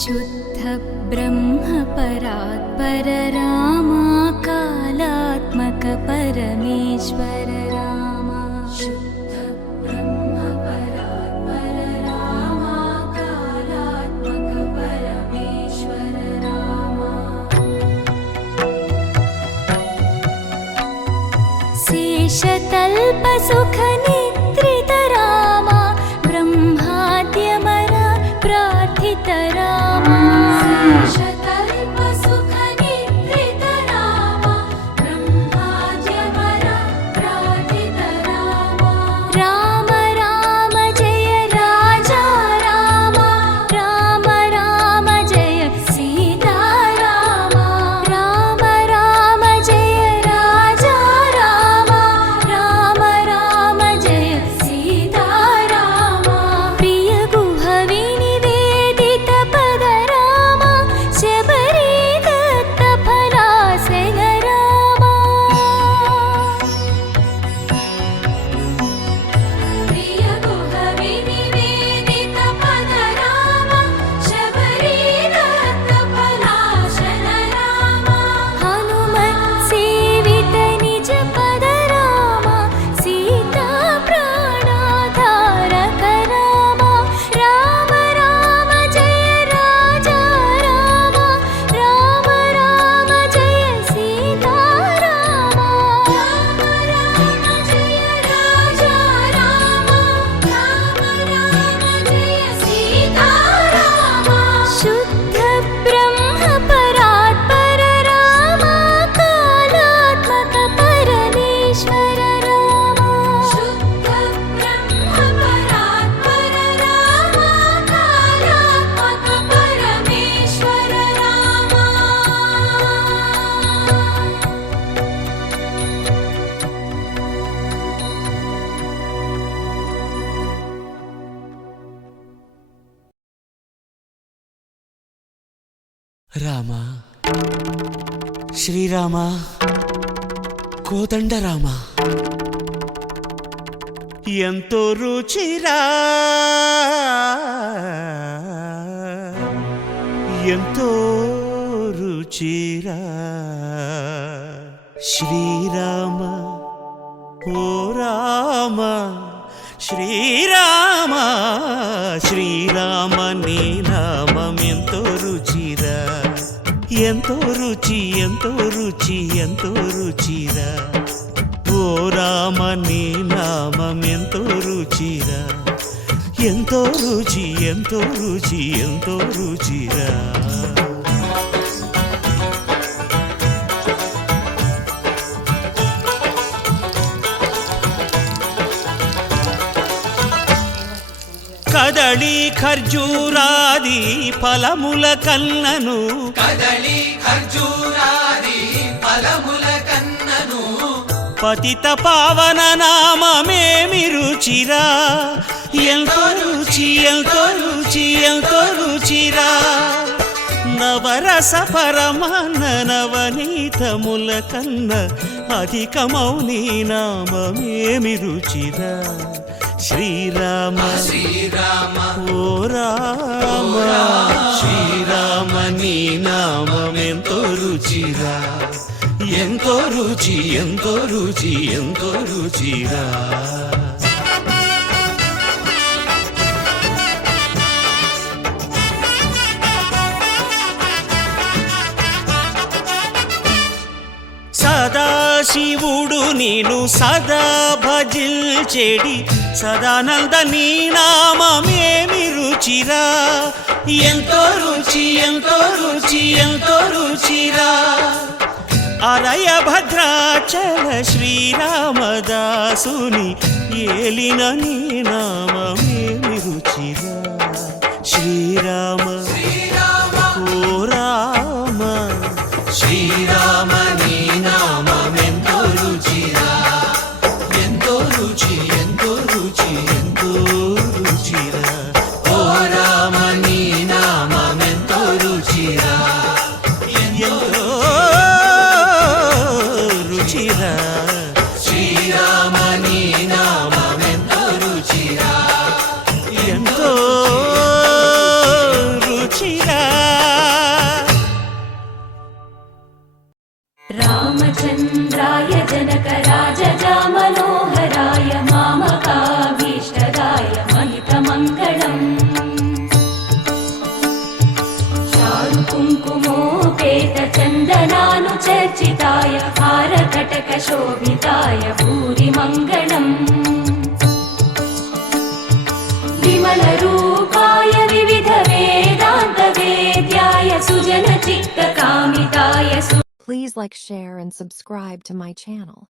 शुद्ध ब्रह्म परात्पर रामा कालात्मक परमेश्वर रामा शुद्ध ब्रह्म परात्पर रामा कालात्मक परमेश्वर रामा शेषतल्प सुख निद्रित रामा ब्रह्माद्यमर प्रार्थित रामा शेषतल्प सुख निद्रित रामा ब्रह्माद्यमर प्रार्थित रामा राम राम जय राजा रामा राम राम जय सीता रामा राम राम जय राजा रामा राम राम जय सीता रामा प्रिय गुहविनि రామ శ్రీరామ కోదండ రామ ఎంతో రుచిరా ఎంతో రుచిరా శ్రీరామ ఓ రామ శ్రీరామ శ్రీరామ నీ నామం ఎంతో రుచిరా ఎంతో రుచి ఎంతో రుచి ఎంతో రుచిరా ఓ రామ నీ నామం ఎంతో రుచిరా ఎంతో రుచి ఎంతో రుచి ఎంతో రుచిరా కదళి ఖర్జూరాది ఫలముల కన్నను కదళి ఖర్జూరాది ఫలముల కన్నను పతిత పావన నామమేమి రుచిరా ఎంతో రుచి ఎంతో రుచి ఎంతో రుచిరా నవరస పరమాన్న నవనీతముల కన్న అధికమౌని నామమేమి రుచిరా శ్రీరామ శ్రీరామ ఓ రామ శ్రీరామ నీ నామం ఎంతో రుచిరా ఎంతో రుచి ఎంతో రుచి ఎంతో రుచిరా సదాశివుడు నేను సదా భజిల్చెడి సదానంద నీ నామమేమి రుచిరా ఎంతో రుచి ఎంతో రుచి ఎంతో రుచిరా అరయ భద్రాచల శ్రీరామదాసుని ఏలిన నీ నామమేమి రుచిరా శ్రీరామ ఓ రామ శ్రీరామ నీ నామం ఎంతో రుచిరా ఎంతో రుచి ఎంతో రుచి ఎంతో రుచిరా ఓ రామ నీ నామం ఎంతో రుచిరా ఎంతో రుచిరా శ్రీరామ నీ నామం ఎంతో రుచిరా ఎంతో रामचन्द्राय जनकराजजामनोहराय मामकाभीष्टदाय महितमङ्गलम् चारुकुङ्कुमोपेतचन्दनानुचर्चिताय हारकटकशोभिताय भूरिमङ्गलम् विमलरूपाय विविधवेदान्तवेद्याय सुजनचित्तकामिताय Please like, share, and subscribe to my channel.